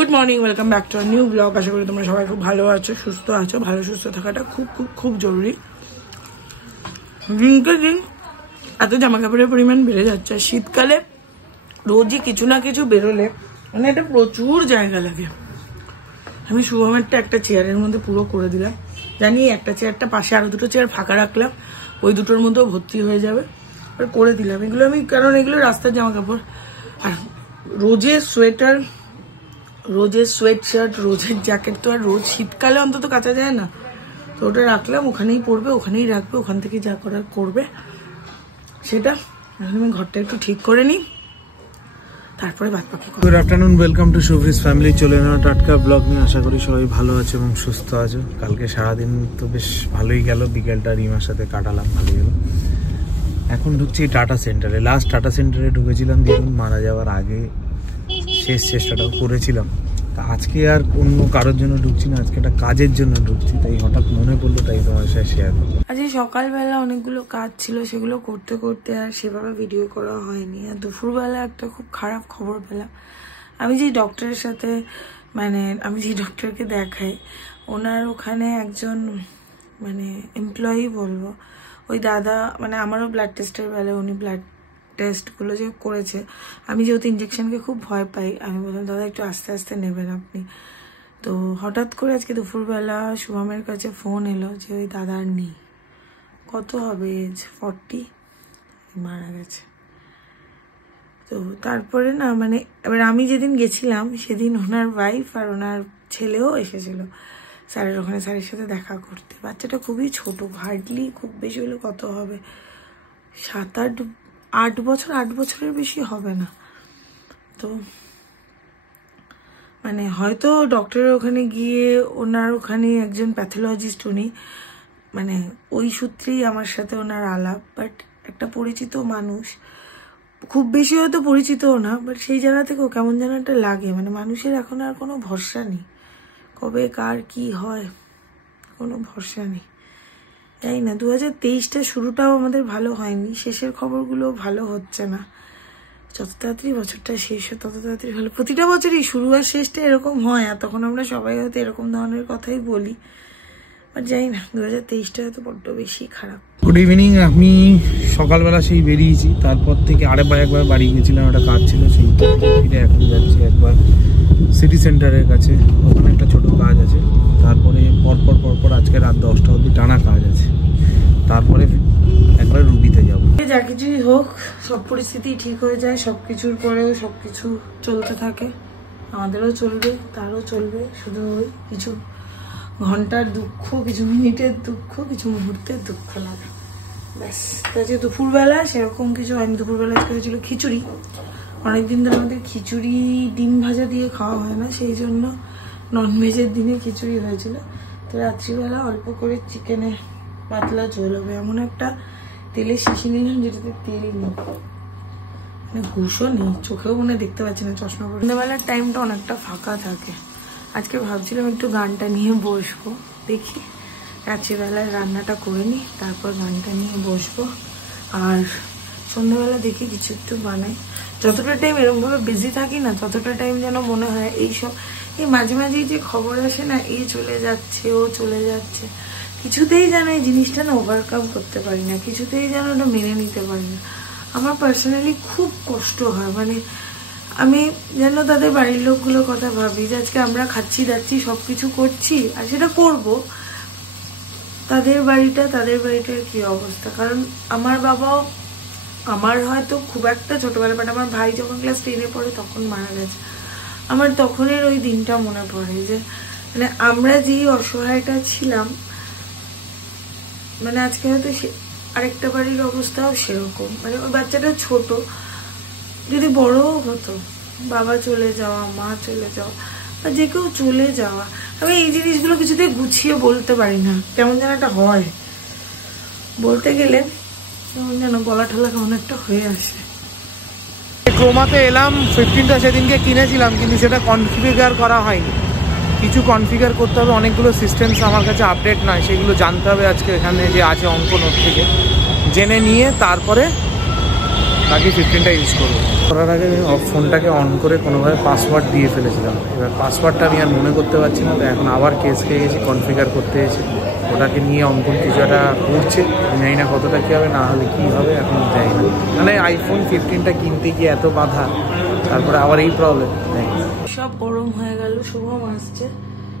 Good morning, welcome back to a new blog. আশা করি তোমরা সবাই খুব ভালো আছো, সুস্থ আছো। ভালো সুস্থ থাকাটা খুব খুব খুব জরুরি। দিনকে দিন এত জামা কাপড়ের পরিমাণ বেড়ে যাচ্ছে। শীতকালে রোজই কিছু না কিছু বেরোলে মানে এটা প্রচুর জায়গা লাগে। আমি শুভমেরটা একটা চেয়ারের মধ্যে পুরো করে দিলাম, জানি একটা চেয়ারটা পাশে আরো দুটো চেয়ার ফাঁকা রাখলাম, ওই দুটোর মধ্যেও ভর্তি হয়ে যাবে, করে দিলাম এগুলো আমি। কারণ এগুলো রাস্তার জামা কাপড়, আর রোজের সোয়েটার, রোজের সোয়েট শার্ট, রোজের জ্যাকেট তো আর রোজ শীতকালে অন্তত কাচা যায় না। তো ওটা রাখলাম, ওখানেই পড়বে, ওখানেই রাখবে, ওখান থেকে যা করার করবে সেটা। আমি ঘরটা একটু ঠিক করে নিই, তারপরে বাদ বাকি। Good afternoon, welcome to Shubhri's family. চলে এলাম টাটকা ব্লগ নিয়ে। আশা করি সবাই ভালো আছে এবং সুস্থ আছো। কালকে সারাদিন তো বেশ ভালোই গেল, বিকেলটা রিমার সাথে কাটালাম, ভালোই গেল। এখন ঢুকছি টাটা সেন্টারে। লাস্ট টাটা সেন্টারে ঢুকেছিলাম দিদুন মারা যাওয়ার আগে, শেষ চেষ্টাটাও করেছিলাম। তা আজকে আর অন্য কারোর জন্য ঢুকছি না, আজকে একটা কাজের জন্য ঢুকছি, তাই হঠাৎ মনে পড়লো, তাই তোমার সাথে শেয়ার করবো। আজকে সকালবেলা অনেকগুলো কাজ ছিল, সেগুলো করতে করতে আর সেভাবে ভিডিও করা হয়নি। আর দুপুরবেলা একটা খুব খারাপ খবর পেলাম। আমি যে ডক্টরের সাথে, মানে আমি যে ডক্টরকে দেখাই, ওনার ওখানে একজন মানে এমপ্লয়ি বলবো, ওই দাদা, মানে আমারও ব্লাড টেস্টের বেলায় উনি ব্লাড টেস্টগুলো যে করেছে, আমি যেহেতু ইঞ্জেকশনকে খুব ভয় পাই, আমি বললাম দাদা একটু আস্তে আস্তে নেবেন আপনি। তো হঠাৎ করে আজকে দুপুরবেলা শুভমের কাছে ফোন এলো যে ওই দাদার নেই, কত হবে এজ, 40, মারা গেছে। তো তারপরে না, মানে এবার আমি যেদিন গেছিলাম সেদিন ওনার ওয়াইফ আর ওনার ছেলেও এসেছিল স্যারের ওখানে, স্যারের সাথে দেখা করতে। বাচ্চাটা খুবই ছোট, হার্ডলি খুব বেশি হলে কত হবে, 7-8 বছর, 8 বছরের বেশি হবে না। তো মানে হয়তো ডক্টরের ওখানে গিয়ে ওনার ওখানে একজন প্যাথোলজিস্ট, উনি মানে ওই সূত্রেই আমার সাথে ওনার আলাপ। বাট একটা পরিচিত মানুষ, খুব বেশি হয়তো পরিচিতও না, বাট সেই জায়গা থেকেও কেমন যেন একটা লাগে। মানে মানুষের এখন আর কোনো ভরসা নেই, কবে কার কি হয় কোনো ভরসা নেই, তাই না। 2023টা শুরুটাও আমাদের ভালো হয়নি, শেষের খবরগুলো ভালো হচ্ছে না। যত তাড়াতাড়ি বছরটা শেষ হয় তত তাড়াতাড়ি ভালো। প্রতিটা বছরই শুরু আর শেষটা এরকম হয়, আর তখন আমরা সবাই হয়তো এরকম ধরনের কথাই বলি। বাট জানি না, 2023টা হয়তো বড্ড বেশি খারাপ। Good evening. আমি সকালবেলা সেই বেরিয়েছি, তারপর থেকে একবার বাড়ি গেছিলাম, একটা কাজ ছিল, সেই ফিরে এখন যাচ্ছি একবার সিটি সেন্টারের কাছে, ওখানে একটা ছোট কাজ আছে। তারপরে পরপর আজকে রাত 10টা অবধি টানা কাজ আছে, তারপরে একবার রুবিতে যাবো। যা কিছুই হোক, সব পরিস্থিতি ঠিক হয়ে যায়, সবকিছুর পরেও সবকিছু চলতে থাকে, আমাদেরও চলবে, তারও চলবে। শুধু ওই কিছু ঘন্টার দুঃখ, কিছু মিনিটের দুঃখ, কিছু মুহূর্তের দুঃখ লাগে, ব্যাস। তাই দুপুরবেলা সেরকম কিছু হয়নি। দুপুরবেলা আজকে হয়েছিল খিচুড়ি। অনেকদিন ধরে আমাদের খিচুড়ি ডিম ভাজা দিয়ে খাওয়া হয় না, সেই জন্য ননভেজের দিনে খিচুড়ি হয়েছিল। তো রাত্রিবেলা অল্প করে চিকেনের পাতলা ঝোল হবে, এমন একটা তেলের শিশি নিলাম যেটাতে তেল নেই, মানে হুশও নেই, চোখেও মনে দেখতে পাচ্ছি না চশমা পরে। সন্ধ্যাবেলার টাইমটা অনেকটা ফাঁকা থাকে। আজকে ভাবছিলাম একটু গানটা নিয়ে বসবো, দেখি রাত্রিবেলায় রান্নাটা করে নিই, তারপর গানটা নিয়ে বসবো। আর সন্ধ্যাবেলা দেখি কিছু একটু বানাই। যতটা টাইম এরকমভাবে বিজি থাকি না, ততটা টাইম যেন মনে হয় এইসব, এই মাঝে মাঝেই যে খবর আসে না, এই চলে যাচ্ছে, ও চলে যাচ্ছে, কিছুতেই যেন এই জিনিসটা না ওভারকাম করতে পারি না, কিছুতেই যেন ওটা মেনে নিতে পারি না। আমার পার্সোনালি খুব কষ্ট হয়। মানে আমি যেন তাদের বাড়ির লোকগুলোর কথা ভাবি যে আজকে আমরা খাচ্ছি দাচ্ছি সব কিছু করছি, আর সেটা করব, তাদের বাড়িটার কি অবস্থা। কারণ আমার বাবাও, আমার হয়তো খুব একটা ছোটবেলা, বাট আমার ভাই যখন ক্লাস 10-এ পড়ে তখন মারা গেছে। আমার তখনের ওই দিনটা মনে পড়ে যে মানে আমরা যেই অসহায়টা ছিলাম, মানে আজকে হয়তো আরেকটা বাড়ির অবস্থাও সেরকম। মানে ওই বাচ্চাটা ছোট, যদি বড়ও হতো, বাবা চলে যাওয়া, মা চলে যাওয়া, বা যে কেউ চলে যাওয়া, আমি এই জিনিসগুলো কিছুতেই গুছিয়ে বলতে পারি না, কেমন যেন একটা হয় বলতে গেলে, কেমন যেন গলা ঠলা কেমন একটা হয়ে আসে। ক্রোমাতে এলাম, 15টা সেদিনকে কিনেছিলাম, কিন্তু সেটা কনফিগার করা হয়নি। কিছু কনফিগার করতে হবে, অনেকগুলো সিস্টেমস আমার কাছে আপডেট নয়, সেগুলো জানতে হবে আজকে এখানে যে আছে অঙ্ক নোট থেকে জেনে নিয়ে তারপরে বাকি 15টা ইউজ করবো। করার আগে আমি ফোনটাকে অন করে কোনোভাবে পাসওয়ার্ড দিয়ে ফেলেছিলাম। এবার পাসওয়ার্ডটা আমি আর মনে করতে পারছি না, তো এখন আবার কেস খেয়ে গেছি, কনফিগার করতে গেছি। ওটাকে নিয়ে অঙ্কন কিছু একটা করছে, জানি না কতটা কী হবে, না হলে কী হবে এখন যাই না। মানে আইফোন 15টা কিনতে গিয়ে এত বাধা, তারপরে আবার এই প্রবলেম। সব গরম হয়ে গেল, শুভম আসছে,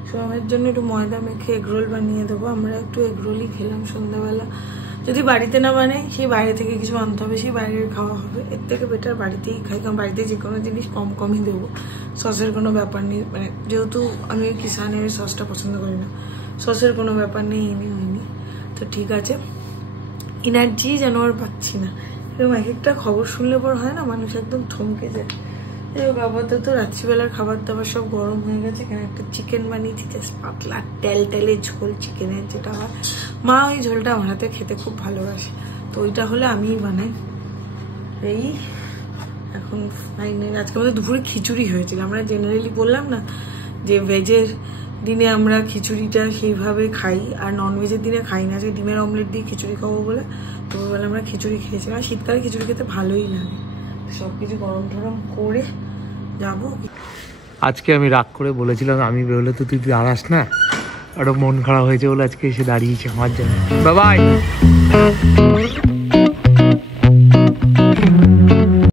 শুভমের জন্য একটু ময়দা মেখে এগরোল বানিয়ে দেবো। আমরা একটু এগরোলই খেলাম সন্ধ্যাবেলা। যদি বাড়িতে না বানাই, সেই বাইরে থেকে কিছু আনতে হবে, সেই বাইরের খাওয়া হবে। এর থেকে বেটার বাড়িতেই খাই, কারণ বাড়িতে যে কোনো জিনিস কম কমই দেবো, সসের কোনো ব্যাপার নেই। মানে যেহেতু আমি কিষানের সসটা পছন্দ করি না, সসের কোনো ব্যাপার নেই, এনে হয়নি তো ঠিক আছে। এনার্জি যেন আর পাচ্ছি না, এরকম এক একটা খবর শুনলে পর হয় না মানুষ একদম থমকে যায়। আপাতত রাত্রিবেলার খাবার দাবার সব গরম হয়ে গেছে। এখানে একটা চিকেন বানিয়েছি, জাস্ট পাতলা টেলে ঝোল চিকেনের যেটা হয়। মা ওই ঝোলটা আমার হাতে খেতে খুব ভালোবাসে, তো ওইটা হলে আমিই বানাই। এই এখন ফাইনালি আজকে আমাদের দুপুরে খিচুড়ি হয়েছিল। আমরা জেনারেলি বললাম না যে ভেজের দিনে আমরা খিচুড়িটা সেইভাবে খাই, আর ননভেজের দিনে খাই না, যে ডিমের অমলেট দিয়ে খিচুড়ি খাবো বলে। তো বলে আমরা খিচুড়ি খেয়েছিলাম। শীতকালে খিচুড়ি খেতে ভালোই লাগে। সব কিছু গরম টরম করে যাবো। আজকে আমি রাগ করে বলেছিলাম আমি বেরোলে তো তুই দাঁড়াস না, আরো মন খারাপ হয়েছে বলে আজকে এসে দাঁড়িয়েছে আমার জন্য। বাবাই।